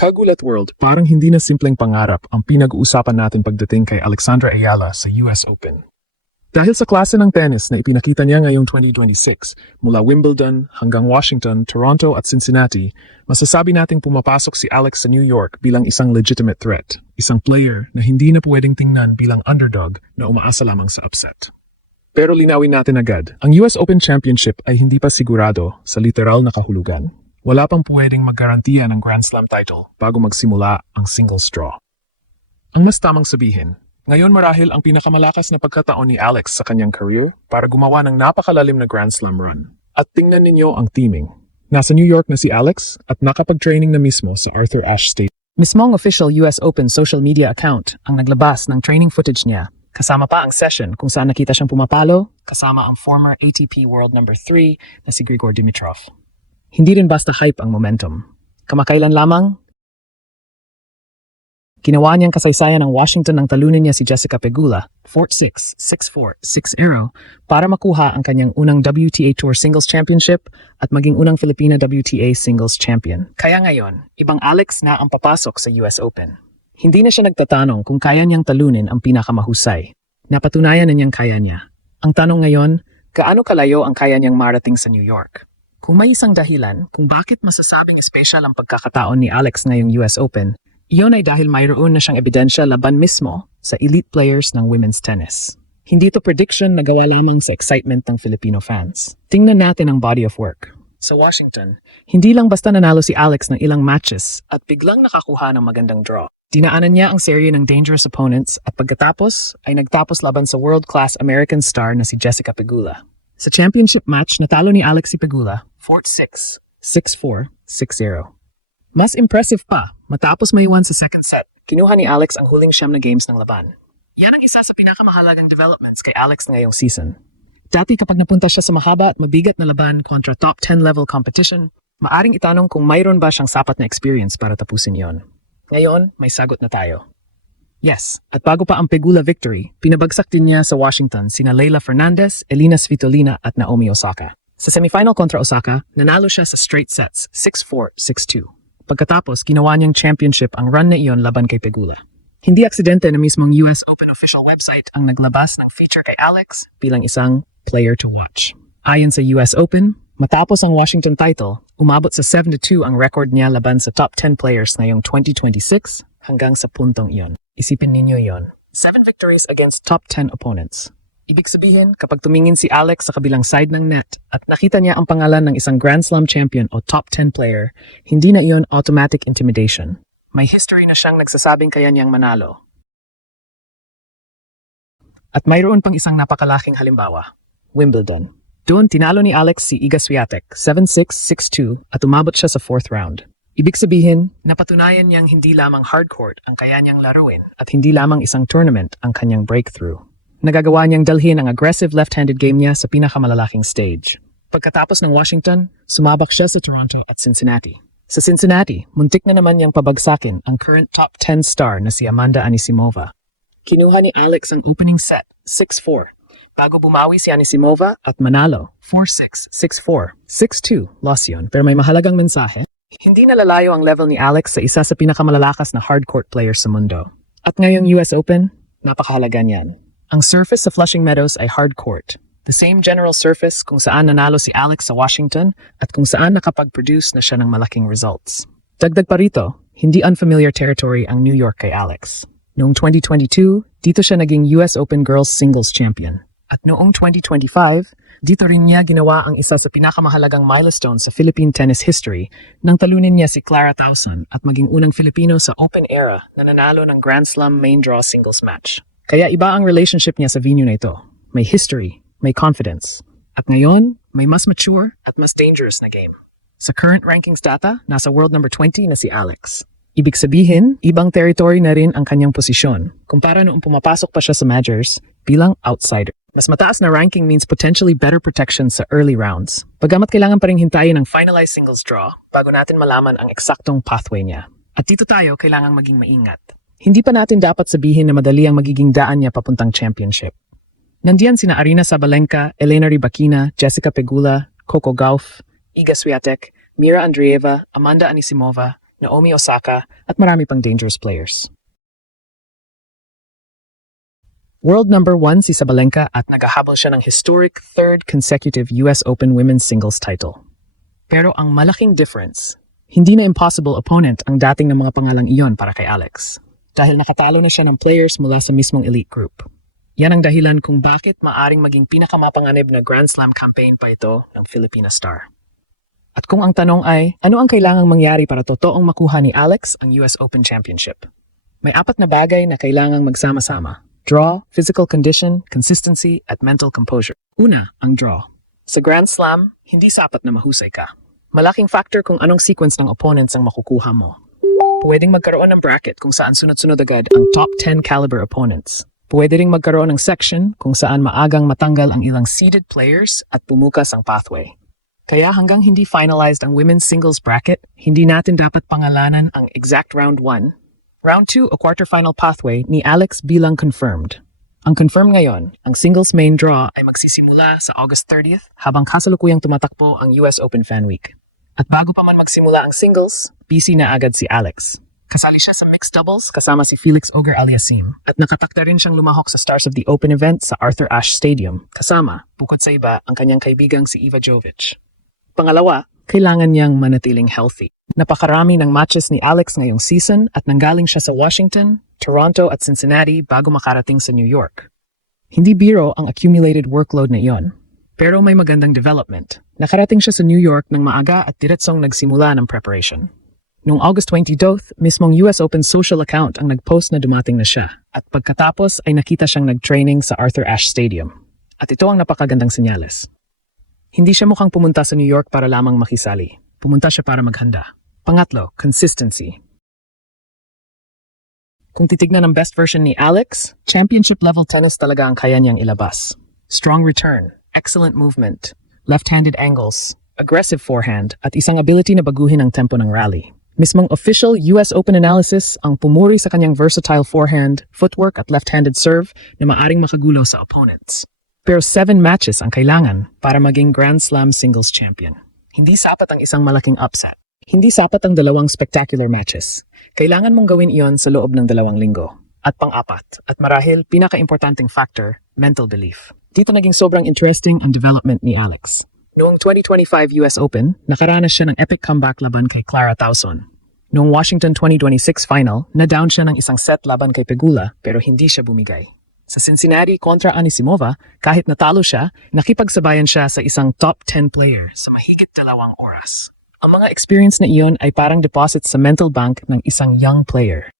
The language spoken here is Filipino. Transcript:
Kagulat World, parang hindi na simpleng pangarap ang pinag-uusapan natin pagdating kay Alexandra Ayala sa US Open. Dahil sa klase ng tennis na ipinakita niya ngayong 2026, mula Wimbledon hanggang Washington, Toronto at Cincinnati, masasabi nating pumapasok si Alex sa New York bilang isang legitimate threat, isang player na hindi na pwedeng tingnan bilang underdog na umaasa lamang sa upset. Pero linawin natin agad, ang US Open Championship ay hindi pa sigurado sa literal na kahulugan. Wala pang pwedeng maggarantiya ng Grand Slam title bago magsimula ang single straw. Ang mas tamang sabihin, ngayon marahil ang pinakamalakas na pagkataon ni Alex sa kanyang career para gumawa ng napakalalim na Grand Slam run. At tingnan ninyo ang teaming. Nasa New York na si Alex at nakapag-training na mismo sa Arthur Ashe Stadium. Mismong official US Open social media account ang naglabas ng training footage niya. Kasama pa ang session kung saan nakita siyang pumapalo, kasama ang former ATP World No. 3 na si Grigor Dimitrov. Hindi rin basta hype ang momentum. Kamakailan lamang, ginawa niyang kasaysayan ng Washington nang talunin niya si Jessica Pegula, 4-6, 6-4, 6-0, para makuha ang kanyang unang WTA Tour Singles Championship at maging unang Filipina WTA Singles Champion. Kaya ngayon, ibang Alex na ang papasok sa US Open. Hindi na siya nagtatanong kung kaya niyang talunin ang pinakamahusay. Napatunayan na niyang kaya niya. Ang tanong ngayon, gaano kalayo ang kaya niyang marating sa New York? Kung may isang dahilan kung bakit masasabing special ang pagkakataon ni Alex ngayong US Open, iyon ay dahil mayroon na siyang ebidensya laban mismo sa elite players ng women's tennis. Hindi ito prediction na gawa lamang sa excitement ng Filipino fans. Tingnan natin ang body of work. Sa Washington, hindi lang basta nanalo si Alex ng ilang matches at biglang nakakuha ng magandang draw. Dinaanan niya ang serye ng dangerous opponents at pagkatapos ay nagtapos laban sa world-class American star na si Jessica Pegula. Sa championship match, natalo ni Alex si Pegula 4-6, 6-4, 6-0. Mas impressive pa, matapos maiwan sa second set, kinuha ni Alex ang huling siyam na games ng laban. Yan ang isa sa pinakamahalagang developments kay Alex ngayong season. Dati kapag napunta siya sa mahaba at mabigat na laban kontra top 10 level competition, maaring itanong kung mayroon ba siyang sapat na experience para tapusin yon. Ngayon, may sagot na tayo. Yes, at bago pa ang Pegula victory, pinabagsak din niya sa Washington sina Leylah Fernandez, Elina Svitolina at Naomi Osaka. Sa semifinal kontra Osaka, nanalo siya sa straight sets 6-4, 6-2. Pagkatapos, ginawa niyang championship ang run na iyon laban kay Pegula. Hindi aksidente na mismong US Open official website ang naglabas ng feature kay Alex bilang isang player to watch. Ayon sa US Open, matapos ang Washington title, umabot sa 7-2 ang record niya laban sa top 10 players ngayong 2026 hanggang sa puntong iyon. Isipin ninyo yon. 7 victories against top 10 opponents. Ibig sabihin, kapag tumingin si Alex sa kabilang side ng net at nakita niya ang pangalan ng isang Grand Slam champion o top 10 player, hindi na iyon automatic intimidation. May history na siyang nagsasabing kaya niyang manalo. At mayroon pang isang napakalaking halimbawa, Wimbledon. Doon tinalo ni Alex si Iga Swiatek 7-6, 6-2 at umabot siya sa 4th round. Ibig sabihin, napatunayan niyang hindi lamang hardcourt ang kaya niyang laruin at hindi lamang isang tournament ang kanyang breakthrough. Nagagawa niyang dalhin ang aggressive left-handed game niya sa pinakamalalaking stage. Pagkatapos ng Washington, sumabak siya sa Toronto at Cincinnati. Sa Cincinnati, muntik na naman niyang pabagsakin ang current top 10 star na si Amanda Anisimova. Kinuha ni Alex ang opening set, 6-4, bago bumawi si Anisimova at manalo, 4-6, 6-4, 6-2, loss yun. Pero may mahalagang mensahe. Hindi nalalayo ang level ni Alex sa isa sa pinakamalalakas na hardcourt player sa mundo. At ngayong US Open, napakahalaga niyan. Ang surface sa Flushing Meadows ay hardcourt. The same general surface kung saan nanalo si Alex sa Washington at kung saan nakapag-produce na siya ng malaking results. Dagdag pa rito, hindi unfamiliar territory ang New York kay Alex. Noong 2022, dito siya naging US Open Girls Singles Champion. At noong 2025, dito rin niya ginawa ang isa sa pinakamahalagang milestone sa Philippine tennis history nang talunin niya si Clara Tauson at maging unang Filipino sa Open era na nanalo ng Grand Slam main draw singles match. Kaya iba ang relationship niya sa venue na ito. May history, may confidence. At ngayon, may mas mature at mas dangerous na game. Sa current rankings data, nasa world number 20 na si Alex. Ibig sabihin, ibang territory na rin ang kanyang posisyon kumpara noong pumapasok pa siya sa majors bilang outsider. Mas mataas na ranking means potentially better protection sa early rounds. Bagamat kailangan pa rin hintayin ang finalized singles draw bago natin malaman ang eksaktong pathway niya. At dito tayo kailangang maging maingat. Hindi pa natin dapat sabihin na madali ang magiging daan niya papuntang championship. Nandiyan sina Aryna Sabalenka, Elena Rybakina, Jessica Pegula, Coco Gauff, Iga Swiatek, Mira Andreeva, Amanda Anisimova, Naomi Osaka, at marami pang dangerous players. World number 1 si Sabalenka at nagahabol siya ng historic third consecutive US Open women's singles title. Pero ang malaking difference, hindi na impossible opponent ang dating ng mga pangalang iyon para kay Alex. Dahil nakatalo na siya ng players mula sa mismong elite group. Yan ang dahilan kung bakit maaring maging pinakamapanganib na Grand Slam campaign pa ito ng Filipina star. At kung ang tanong ay, ano ang kailangang mangyari para totoong makuha ni Alex ang US Open Championship? May 4 na bagay na kailangang magsama-sama. Draw, physical condition, consistency, at mental composure. Una, ang draw. Sa Grand Slam, hindi sapat na mahusay ka. Malaking factor kung anong sequence ng opponents ang makukuha mo. Pwedeng magkaroon ng bracket kung saan sunod-sunod agad ang top 10 caliber opponents. Pwede ring magkaroon ng section kung saan maagang matanggal ang ilang seeded players at pumukas ang pathway. Kaya hanggang hindi finalized ang women's singles bracket, hindi natin dapat pangalanan ang exact round 1. Round 2 o quarterfinal pathway ni Alex bilang confirmed. Ang confirmed ngayon, ang singles main draw ay magsisimula sa August 30th habang kasalukuyang tumatakbo ang US Open Fan Week. At bago pa man magsimula ang singles, busy na agad si Alex. Kasali siya sa mixed doubles kasama si Felix Auger-Aliassime at nakatakda rin siyang lumahok sa Stars of the Open event sa Arthur Ashe Stadium kasama, bukod sa iba, ang kanyang kaibigang si Iva Jovic. Pangalawa, kailangan niyang manatiling healthy. Napakarami ng matches ni Alex ngayong season at nanggaling siya sa Washington, Toronto at Cincinnati bago makarating sa New York. Hindi biro ang accumulated workload na iyon. Pero may magandang development. Nakarating siya sa New York ng maaga at diretsong nagsimula ng preparation. Noong August 22, mismong US Open social account ang nagpost na dumating na siya. At pagkatapos ay nakita siyang nag-training sa Arthur Ashe Stadium. At ito ang napakagandang senyales. Hindi siya mukhang pumunta sa New York para lamang makisali. Pumunta siya para maghanda. Pangatlo, consistency. Kung titignan ang best version ni Alex, championship-level tennis talaga ang kaya niyang ilabas. Strong return, excellent movement, left-handed angles, aggressive forehand, at isang ability na baguhin ang tempo ng rally. Mismong official US Open analysis ang pumuri sa kanyang versatile forehand, footwork at left-handed serve na maaring makagulo sa opponents. Pero 7 matches ang kailangan para maging Grand Slam singles champion. Hindi sapat ang isang malaking upset. Hindi sapat ang 2 spectacular matches. Kailangan mong gawin iyon sa loob ng 2 linggo. At pang-4, at marahil pinaka-importanting factor, mental belief. Dito naging sobrang interesting ang development ni Alex. Noong 2025 US Open, nakaranas siya ng epic comeback laban kay Clara Tauson. Noong Washington 2026 final, na-down siya ng isang set laban kay Pegula pero hindi siya bumigay. Sa Cincinnati kontra Anisimova, kahit natalo siya, nakipagsabayan siya sa isang top 10 player sa mahigit 2 oras. Ang mga experience na iyon ay parang deposit sa mental bank ng isang young player.